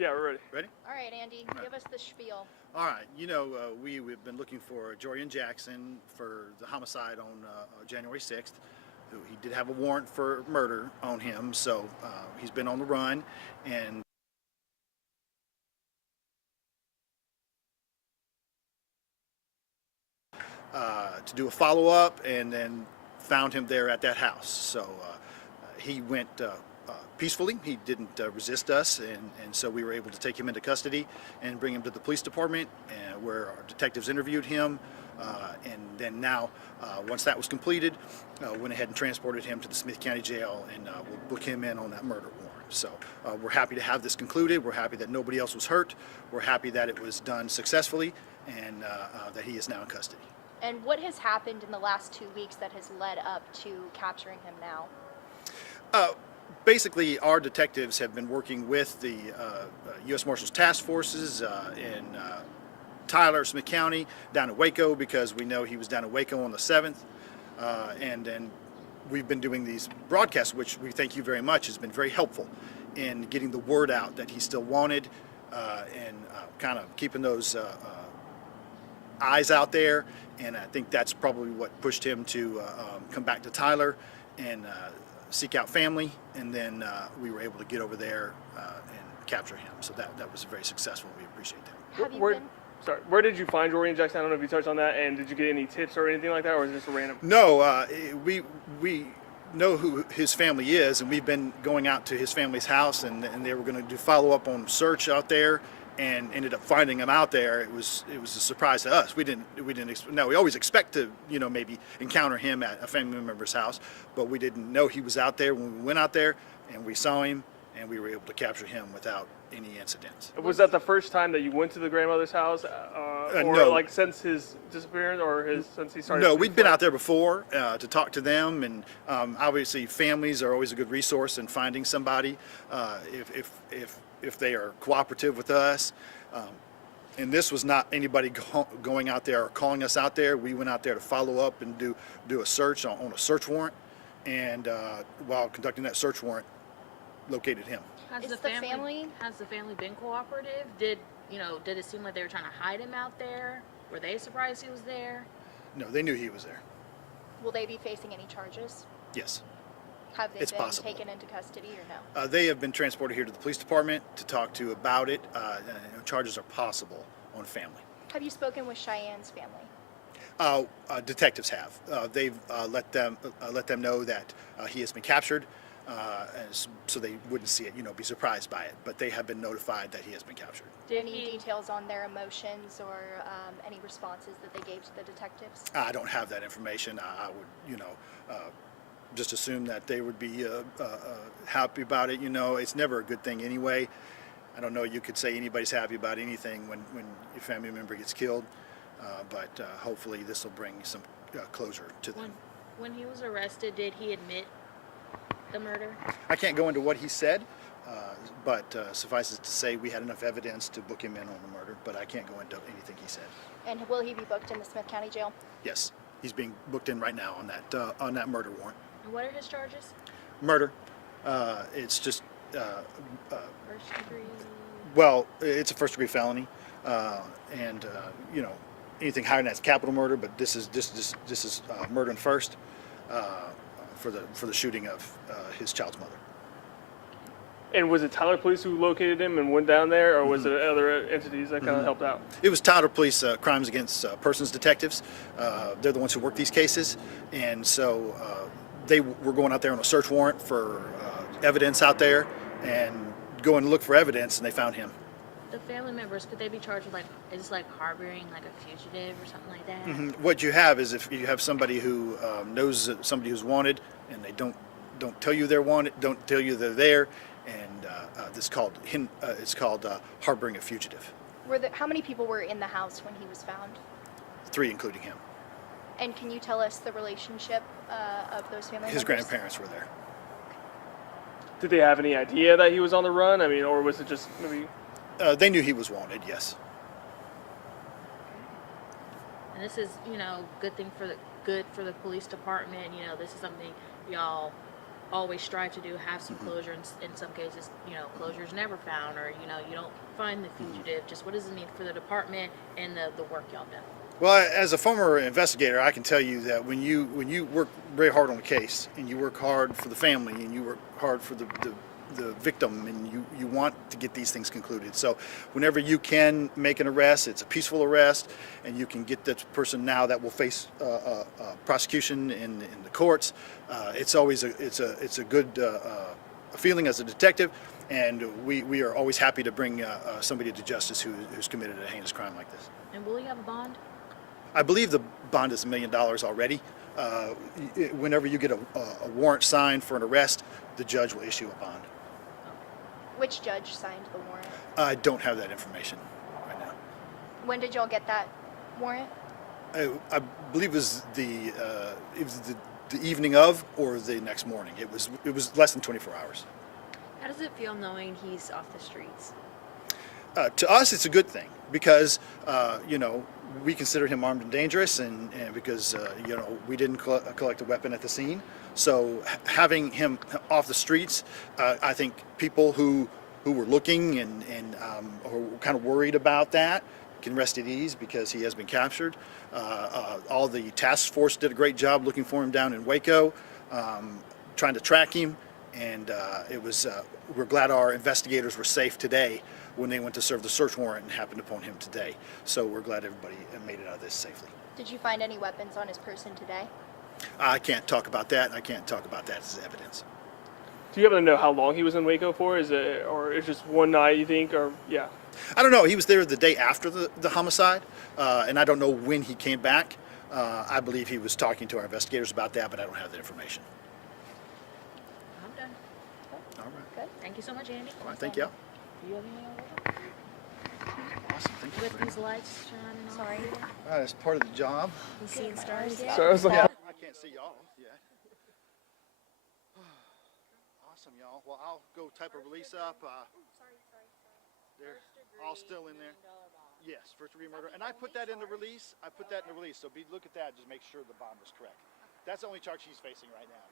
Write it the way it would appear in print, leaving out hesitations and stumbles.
Yeah, we're ready. Ready? All right, Andy, give us the spiel. All right. We've been looking for Jorian Jackson for the homicide on January 6th. He did have a warrant for murder on him, so he's been on the run. And to do a follow-up, and then found him there at that house. So he went peacefully. He didn't resist us, and so we were able to take him into custody and bring him to the police department, where our detectives interviewed him. And then now, once that was completed, went ahead and transported him to the Smith County Jail, and we'll book him in on that murder warrant. So we're happy to have this concluded. We're happy that nobody else was hurt. We're happy that it was done successfully, and that he is now in custody. And what has happened in the last 2 weeks that has led up to capturing him now? Basically, our detectives have been working with the U.S. Marshals Task Forces in Tyler, Smith County, down in Waco, because we know he was down in Waco on the 7th. And then we've been doing these broadcasts, which we thank you very much, has been very helpful in getting the word out that he's still wanted, and kind of keeping those eyes out there. And I think that's probably what pushed him to come back to Tyler and seek out family. And then we were able to get over there and capture him. So that was very successful. We appreciate that. Have you been? Sorry, where did you find Jorian Jackson? I don't know if you touched on that. And did you get any tips or anything like that, or is it just a random? No, we know who his family is, and we've been going out to his family's house, and they were going to do follow up on search out there, and ended up finding him out there. It was a surprise to us. We always expect to maybe encounter him at a family member's house, but we didn't know he was out there when we went out there, and we saw him, and we were able to capture him without any incidents. Was that the first time that you went to the grandmother's house, or no. like since his disappearance, or since he started? No, we'd been out there before to talk to them, and obviously families are always a good resource in finding somebody if they are cooperative with us. And this was not anybody going out there or calling us out there. We went out there to follow up and do a search on a search warrant, and while conducting that search warrant, located him. Has the family been cooperative? Did it seem like they were trying to hide him out there? Were they surprised he was there? No, they knew he was there. Will they be facing any charges? Yes. Have they It's been possible. taken into custody or no? They have been transported here to the police department to talk to about it. Charges are possible on family. Have you spoken with Cheyenne's family? Detectives have. They've let them know that he has been captured, so they wouldn't see it, be surprised by it. But they have been notified that he has been captured. Any details on their emotions or any responses that they gave to the detectives? I don't have that information. I would, just assume that they would be happy about it. It's never a good thing anyway. I don't know. You could say anybody's happy about anything when your family member gets killed, but hopefully this will bring some closure to them. When he was arrested, did he admit the murder? I can't go into what he said, but suffice it to say we had enough evidence to book him in on the murder, but I can't go into anything he said. And will he be booked in the Smith County Jail? Yes, he's being booked in right now on that murder warrant. And what are his charges? Murder. It's just First degree. well, it's a first-degree felony, and anything higher than that's capital murder. But this is murder in first for the shooting of his child's mother. And was it Tyler Police who located him and went down there, or was it other entities that kind of helped out? It was Tyler Police Crimes Against Persons detectives. They're the ones who work these cases, and so they were going out there on a search warrant for evidence out there, and going to look for evidence, and they found him. The family members, could they be charged with harboring like a fugitive or something like that? Mm-hmm. What you have is, if you have somebody who knows somebody who's wanted, and they don't tell you they're wanted, don't tell you they're there, and it's called harboring a fugitive. How many people were in the house when he was found? 3, including him. And can you tell us the relationship of those family members? His grandparents were there. Did they have any idea that he was on the run? I mean, or was it just maybe? They knew he was wanted. Yes. And this is, good thing for the police department. This is something y'all always strive to do, have some closure. In some cases, you know, closure is never found, or you know, you don't find the fugitive. Just what does it mean for the department and the work y'all do? Well, as a former investigator, I can tell you that when you work very hard on a case, and you work hard for the family, and you work hard for the victim, and you want to get these things concluded. So whenever you can make an arrest, it's a peaceful arrest, and you can get that person now that will face prosecution in the courts. It's always it's a good feeling as a detective, and we are always happy to bring somebody to justice who's committed a heinous crime like this. And will you have a bond? I believe the bond is $1 million already. Whenever you get a warrant signed for an arrest, the judge will issue a bond. Which judge signed the warrant? I don't have that information right now. When did y'all get that warrant? I believe it was the evening of or the next morning. It was less than 24 hours. How does it feel knowing he's off the streets? To us, it's a good thing because you know, we consider him armed and dangerous, and because you know, we didn't collect a weapon at the scene. So having him off the streets, I think people who were looking and were kind of worried about that can rest at ease because he has been captured. All the task force did a great job looking for him down in Waco, trying to track him, and we're glad our investigators were safe today when they went to serve the search warrant and happened upon him today. So we're glad everybody made it out of this safely. Did you find any weapons on his person today? I can't talk about that. I can't talk about that as evidence. Do you happen to know how long he was in Waco for? Is it, or it's just one night, you think, or yeah? I don't know. He was there the day after the homicide, and I don't know when he came back. I believe he was talking to our investigators about that, but I don't have that information. I'm done. All right. Good. Thank you so much, Andy. All right. Thank you. Do you have anything else? Awesome. Thank you. With these lights shining on. Sorry. All right, that's part of the job. You seeing stars yet? So I was like, I can't see y'all yet. Awesome, y'all. Well, I'll go type a release up. They're all still in there. Yes, first degree murder. And I put that in the release. So look at that. Just make sure the bond is correct. That's the only charge he's facing right now.